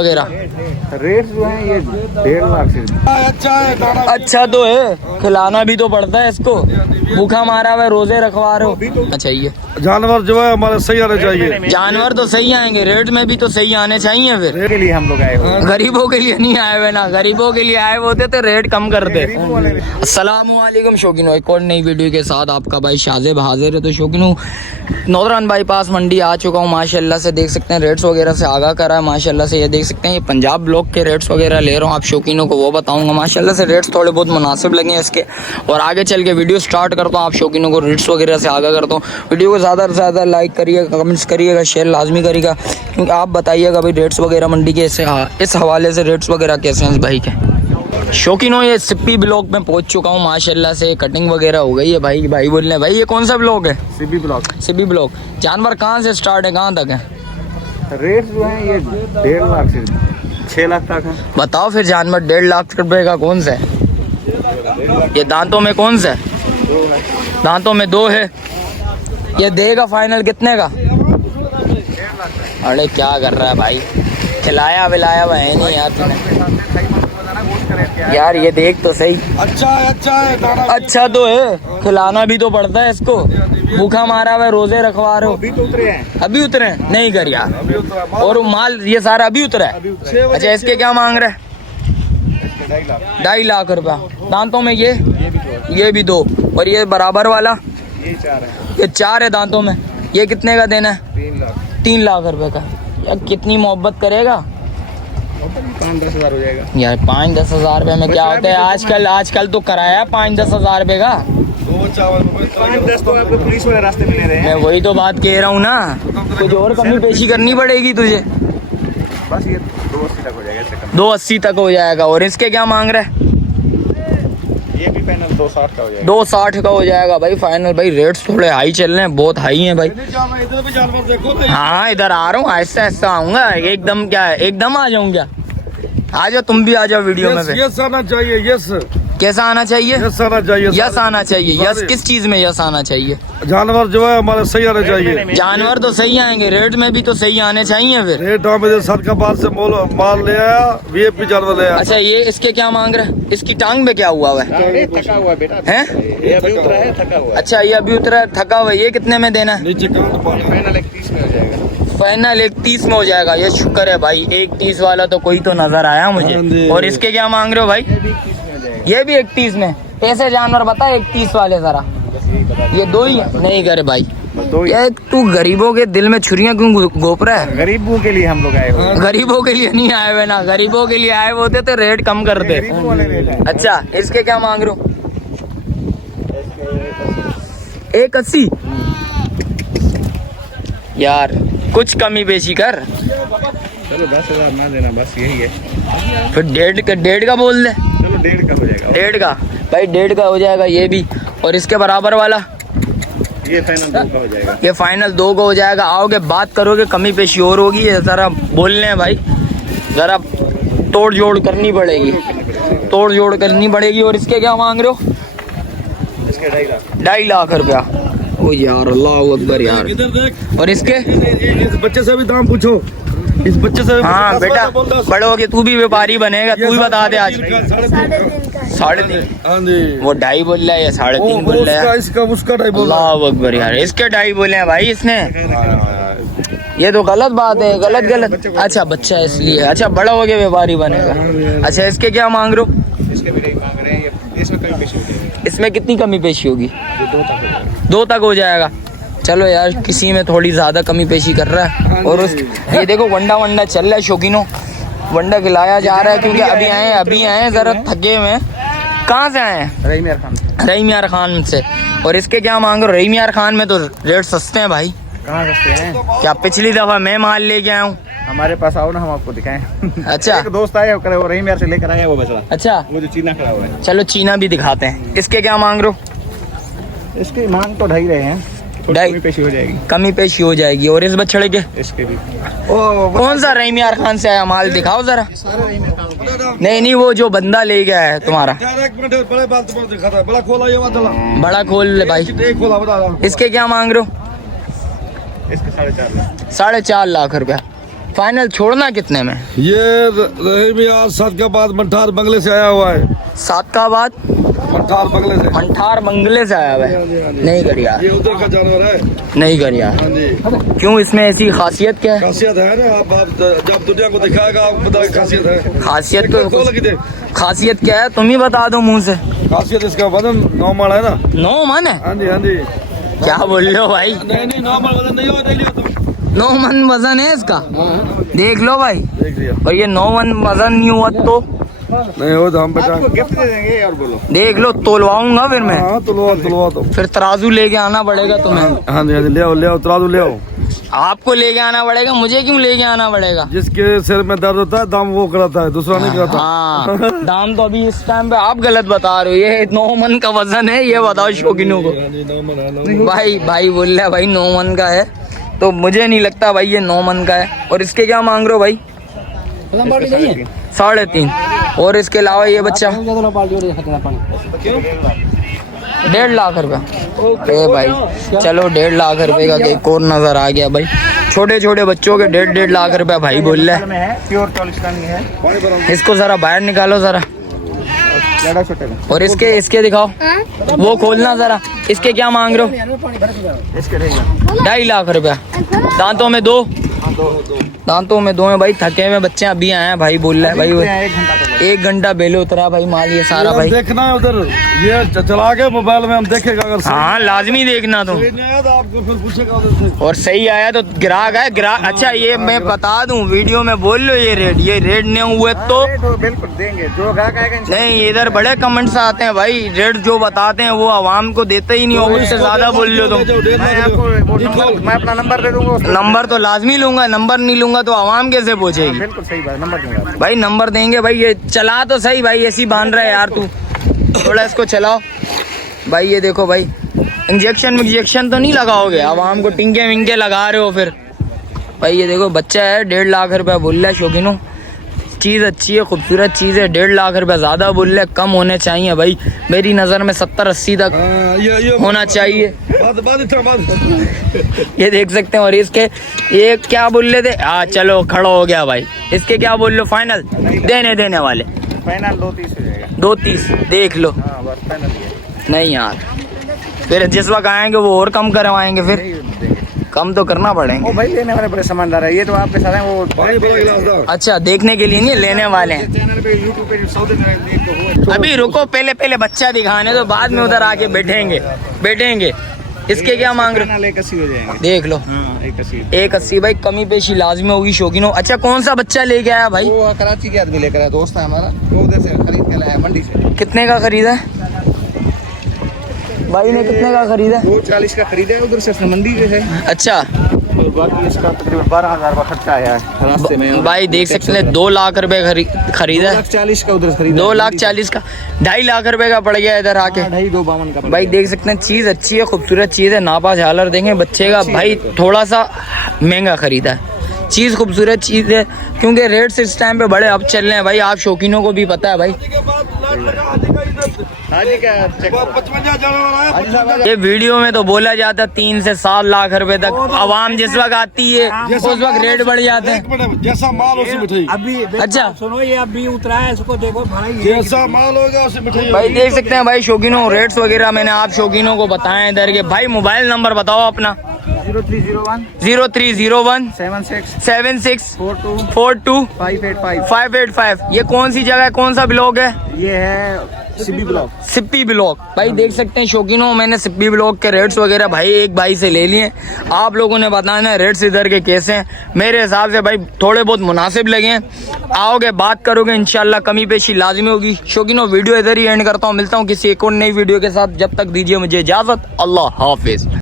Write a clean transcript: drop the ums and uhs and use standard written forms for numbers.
वगैरह रेट जो है ये 1.5 लाख से अच्छा तो है, खिलाना भी तो पड़ता है इसको। भूखा मारा हुआ रोजे रखवा रहे हो। चाहिए जानवर जो है हमारे सही आने चाहिए। जानवर तो सही आएंगे, रेट में भी तो सही आने चाहिए। फिर के लिए हम लोग आए हुए गरीबों के लिए नहीं आए हुए ना, गरीबों के लिए आए होते तो रेट कम करते। अस्सलाम वालेकुम शौकीनो, एक और नई वीडियो के साथ आपका भाई शाज़ेब हाजिर है। तो शौकीनो नौरान बाईपास मंडी आ चुका हूँ। माशाल्लाह से देख सकते हैं रेट्स वगैरह से आगाह करा है। माशाल्लाह से ये देख सकते हैं, ये पंजाब ब्लॉक के रेट्स वगैरह ले रहा हूँ आप शौकीनों को, वो बताऊंगा। माशाल्लाह से रेट्स थोड़े बहुत मुनासिब लगे हैं इसके। और आगे चल के वीडियो स्टार्ट करता हूँ, आप शौकीनों को रेट्स वगैरह से आगाह करता हूँ। वीडियो को ज़्यादा से ज़्यादा लाइक करिएगा, कमेंट्स करिएगा, शेयर लाजमी करिएगा, क्योंकि आप बताइएगा भाई रेट्स वगैरह मंडी के इस हवाले से रेट्स वगैरह कैसे हैं इस भाई के। शौकीनों ये सिप्पी ब्लॉक में पहुंच चुका हूँ। माशाल्लाह से कटिंग वगैरह हो गई है। भाई बोल रहे हैं भाई ये कौन सा ब्लॉक है? सिप्पी ब्लॉक। जानवर कहाँ से स्टार्ट है, कहाँ तक है? रेट जो है ये 1.5 लाख से 6 लाख तक है। बताओ फिर जानवर 1.5 लाख रुपए का कौन सा है? ये दांतों में कौन सा है? दांतों में 2 है। ये देगा फाइनल कितने का? अरे क्या कर रहा है भाई, खिलाया विलाया हुआ है नहीं यार तूने। यार ये देख तो सही। अच्छा तो है, खिलाना भी तो पड़ता है इसको। भूखा मारा हुआ रोजे रखवा रहे हो। अभी उतरे हैं नहीं कर यार। और माल ये सारा अभी उतरा है। अच्छा इसके क्या मांग रहे हैं? 2.5 लाख रुपया। दांतों में ये भी 2, और ये बराबर वाला ये 4 है दांतों में। ये कितने का देना है? 3 लाख रुपए का। यार कितनी मोहब्बत करेगा। 5-10 हज़ार हो जाएगा यार। 5-10 हज़ार रुपए में क्या होता है आजकल तो कराया 5-10 हज़ार रुपए का। 5-10 तो आपको पुलिस वाले रास्ते में ले रहे हैं। मैं वही तो बात कह रहा हूँ ना, कुछ और कमी पेशी करनी पड़ेगी तुझे। बस ये 280 तक हो जाएगा, इससे कम 280 तक हो जाएगा। और इसके क्या मांग रहे हैं? ये भी फाइनल 260 का हो जाएगा। 260 का हो जाएगा भाई फाइनल। भाई रेट्स थोड़े हाई चल रहे हैं, बहुत हाई हैं भाई। इधर भी जानवर देखो। हाँ इधर आ रहा हूँ, आहिस्ता आहिस्ता आऊंगा। एकदम क्या है, एकदम आ जाऊँ क्या? आ जाओ तुम भी आ जाओ वीडियो में। यस आना चाहिए। यस कैसा आना चाहिए? यस आना चाहिए। यस आना चाहिए। यस किस चीज में यस आना चाहिए? जानवर जो है हमारे सही आने चाहिए। जानवर तो सही आएंगे, रेट में भी तो सही आने चाहिए। फिर रेट में सर का बाल से माल ले आया, वीआईपी जानवर ले आया। अच्छा ये इसके क्या मांग रहे हैं? इसकी टांग में क्या हुआ है? थका हुआ बेटा है? ये अभी उतरा है, थका हुआ। अच्छा ये अभी उतरा है, थका हुआ है। ये कितने में देना है? नीचे फाइनल 31 में हो जाएगा। फाइनल 31 में हो जाएगा। ये शुक्र है भाई, 31 वाला तो कोई तो नजर आया मुझे। और इसके क्या मांग रहे हो भाई? ये भी 31 में। ऐसे जानवर बता 31 वाले जरा। ये 2 ही है? नहीं करे भाई, ये तू गरीबों के दिल में छुरियां क्यों घोप रहा है? गरीबों के लिए हम लोग आए हुए। गरीबों के लिए नहीं आए हुए ना, गरीबों के लिए आए होते तो रेट कम करते। अच्छा इसके क्या मांग रहे हो? 180। यार कुछ कमी बेची कर। चलो 10 हज़ार ना देना, बस यही है। फिर 1.5 का बोल दे। चलो 1.5 का हो जाएगा। 1.5 का भाई, 1.5 का हो जाएगा ये भी। और इसके बराबर वाला ये फाइनल 2 का हो जाएगा। ये फाइनल 2 का हो जाएगा। आओगे बात करोगे, कमी पेशी और होगी। ये जरा बोलने हैं भाई, जरा तोड़ जोड़ करनी पड़ेगी, तोड़ जोड़ करनी पड़ेगी। और इसके क्या मांग रहे हो? इसके 2.5 लाख रुपया। ओ यार अल्लाह अकबर यार। इधर देख। और इसके इस बच्चे से भी दाम पूछो। इस बच्चे से हाँ बेटा, बड़े हो के तू भी व्यापारी बनेगा। तू ही बता दे आज। 3.5। हाँ जी। वो 2.5 बोल रहा है, ये 3.5 बोल रहा है। इसका उसका 2.5 बोल रहा है। अल्लाह अकबर यार, इसके 2.5 बोले हैं भाई इसने। ये तो गलत बात है, गलत। अच्छा बच्चा है इसलिए। अच्छा बड़ा हो गया व्यापारी बनेगा। अच्छा इसके क्या मांग रहे हो? इसके भी नहीं मांग रहे हैं। इसमें कमी पेशी हो जाएगी। इसमें कितनी कमी पेशी होगी? 2 तक हो जाएगा। 2 तक हो जाएगा। चलो यार किसी में थोड़ी ज्यादा कमी पेशी कर रहा है। और उस ये देखो वंडा चल रहा है शौकीनों, वंडा खिलाया जा रहा है। क्योंकि अभी आए जरा थके हुए। कहाँ से आए हैं? रही मियार खान से। और इसके क्या मांग रहे हो? रही मियार खान में तो रेट सस्ते हैं भाई। कहाँ सस्ते हैं? क्या पिछली दफा मैं माल लेके आया हूँ? हमारे पास आओ ना, हम आपको दिखाएं। अच्छा एक दोस्त आया वो रही मेरे से लेकर आया वो बचड़ा। अच्छा वो जो चीना खड़ा हुआ है। चलो चीना भी दिखाते हैं। इसके क्या मांग रहे हो? इसकी मांग तो 2.5 रहे हैं, कमी पेशी हो जाएगी। कमी पेशी हो जाएगी। और इस बछड़े के? इसके भी। कौन सा रही मियार खान से आया माल? दिखाओ जरा। नहीं वो जो बंदा ले गया है तुम्हारा। बड़ा खोल ले भाई। खोला। इसके क्या मांग रहे हो? इसके 4.5 लाख। 4.5 लाख रुपया। फाइनल छोड़ना कितने में? ये रहीम यार सात का बाद मंठार बंगले से आया हुआ है। सात का बाद मंठार बंगले से। मंठार बंगले से आया हुआ है। नहीं करिया, ये उधर का जानवर है। नहीं करिया। हाँ जी। क्यों, इसमें ऐसी खासियत क्या है? खासियत है ना, आप जब दुनिया को दिखाएगा आपको पता है खासियत है। खासियत तो तो लगी दे। खासियत क्या है तुम ही बता दो मुंह से। खासियत इसका वजन 9 मन है ना। 9 मन है? हाँ जी हाँ जी। क्या बोल रहे हो भाई? नहीं 9 मन वजन नहीं हो, देख लिया तुम। 9 मन वजन है इसका? देख लो भाई। देख लिया। और ये 9 मन वजन नहीं हुआ तो नहीं हो तो हम बेटा गिफ्ट दे देंगे और बोलो। देख लो, तोलवाऊंगा फिर मैं। हाँ तुलवा तो। फिर तराजू लेके आना पड़ेगा तुम्हें। हाँ जी ले आओ तराजू ले आओ। आपको लेके आना पड़ेगा, मुझे क्यों लेके आना पड़ेगा? जिसके सिर में दर्द होता है दाम वो कराता है, दूसरा नहीं कराता। हाँ दाम तो अभी इस टाइम पे आप गलत बता रहे हो। ये 9 मन का वजन है, ये बताओ शौकीनों को। भाई बोल रहा है भाई 9 मन का है, तो मुझे नहीं लगता भाई ये 9 मन का है। और इसके क्या मांग रहे हो भाई? 3.5। और इसके अलावा ये बच्चा 1.5 लाख रुपया। अरे भाई चलो 1.5 लाख रुपए का एक और नजर आ गया भाई। छोटे छोटे बच्चों के 1.5 लाख रुपया भाई बोल रहा है। प्योर टॉलिस्तानी है। इसको जरा बाहर निकालो जरा। और इसके दिखाओ, वो खोलना जरा। इसके क्या मांग रहे हो? इसके रहेगा 2.5 लाख रुपया। दांतों में 2 है भाई। थके हुए बच्चे अभी आए हैं भाई बोल रहा है भाई। 1 घंटा बेले उतरा भाई माल ये सारा भाई। देखना है उधर, ये चला के मोबाइल में हम देखेगा अगर हाँ लाजमी देखना तुम। आपको फिर पूछेगा उधर से। और सही आया तो ग्राहक है ग्राहक। अच्छा ये मैं बता दूं वीडियो में बोल लो, ये रेट नहीं हुए तो बिल्कुल देंगे जो ग्राहक आएगा। नहीं, इधर बड़े कमेंट्स आते हैं भाई। रेट जो बताते हैं वो आवाम को देते ही नहीं हो। उससे ज्यादा बोल लो तुम। मैं अपना नंबर दे दूंगा। नंबर तो लाजमी लूंगा, नंबर नहीं लूंगा तो आवाम कैसे पहुंचेगी? बिल्कुल सही बात, नंबर दूंगा भाई नंबर देंगे भाई। ये चला तो सही भाई, ऐसी बांध रहा है यार तू। थोड़ा इसको चलाओ भाई। ये देखो भाई, इंजेक्शन तो नहीं लगाओगे? आवाम को टिंके विंके लगा रहे हो फिर भाई। ये देखो बच्चा है, 1.5 लाख रुपया बोल रहा है शौकीनों। चीज़ अच्छी है, खूबसूरत चीज़ है। 1.5 लाख रुपया ज़्यादा बोल रहे हैं, कम होने चाहिए भाई। मेरी नज़र में 70-80 तक होना चाहिए। ये देख सकते हैं। और इसके ये क्या बोल रहे थे? हाँ चलो खड़ा हो गया भाई। इसके क्या बोल लो? फाइनल देने वाले फाइनल 2.30 हो जाएगा। 2.30 देख लो। हाँ बस फाइनल है। नहीं यार, फिर जिस वक्त आएंगे वो और कम करवाएंगे, फिर कम तो करना पड़ेंगे। ओ भाई लेने वाले बड़े समझदार है। ये तो आपके साथ हैं वो। अच्छा देखने के लिए नहीं, लेने वाले हैं। चैनल पे यूट्यूब पे सौदे देख दो। अभी रुको, पहले बच्चा दिखाने तो बाद में उधर आके बैठेंगे। इसके क्या मांग रहे हो? 1.80 हो जाएंगे। देख लो 1.80 भाई। कमी पेशी लाजमी होगी शौकीनों। अच्छा कौन सा बच्चा लेके आया भाई? वो कराची के आदमी लेकर आया, दोस्त है हमारा। वो उधर से खरीद के लाया मंडी से। कितने का खरीदा है भाई ने? कितने का खरीदा है? 2.40 का खरीदा है उधर से मंडी से। अच्छा बाकी इसका तकरीबन 12,000 का खर्चा आया है रास्ते में। भाई देख सकते हैं 2 लाख रुपए खरीदा है। 2,40,000 का उधर खरीदा। 2,40,000 का 2.5 लाख रुपए का पड़ गया इधर आके। 2.52 का भाई देख सकते हैं, चीज अच्छी है, खूबसूरत चीज है। नापा झालर देंगे बच्चे का भाई। थोड़ा सा महंगा खरीदा है, चीज खूबसूरत चीज है। क्योंकि रेट्स इस टाइम पे बड़े अब चल रहे हैं भाई। आप शौकीनों को भी पता है भाई। ये वीडियो में तो बोला जाता 3 से 7 लाख रुपए तक। आवाम जिस वक्त आती है उस वक्त रेट बढ़ जाते हैं। जैसा माल उसी मिठाई। अभी अच्छा सुनो, ये अभी उतरा है, इसको देखो भाई। जैसा माल होगा उसी मिठाई। भाई देख सकते हैं भाई शौकीनों, रेट्स वगैरह मैंने आप शौकीनों को बताए इधर के। भाई मोबाइल नंबर बताओ अपना। 0301 76 42 585। ये कौन सी जगह है, कौन सा ब्लॉक है? ये है सिप्पी ब्लॉक। भाई देख सकते हैं शौकीनों, मैंने सिप्पी ब्लॉक के रेट्स वगैरह भाई एक भाई से ले लिए। आप लोगों ने बताना है रेट्स इधर के कैसे हैं। मेरे हिसाब से भाई थोड़े बहुत मुनासिब लगे। आओगे बात करोगे इंशाल्लाह कमी पेशी लाजमी होगी। शौकीनों वीडियो इधर ही एंड करता हूँ। मिलता हूँ किसी एक और नई वीडियो के साथ। जब तक दीजिए मुझे इजाजत। अल्लाह हाफिज।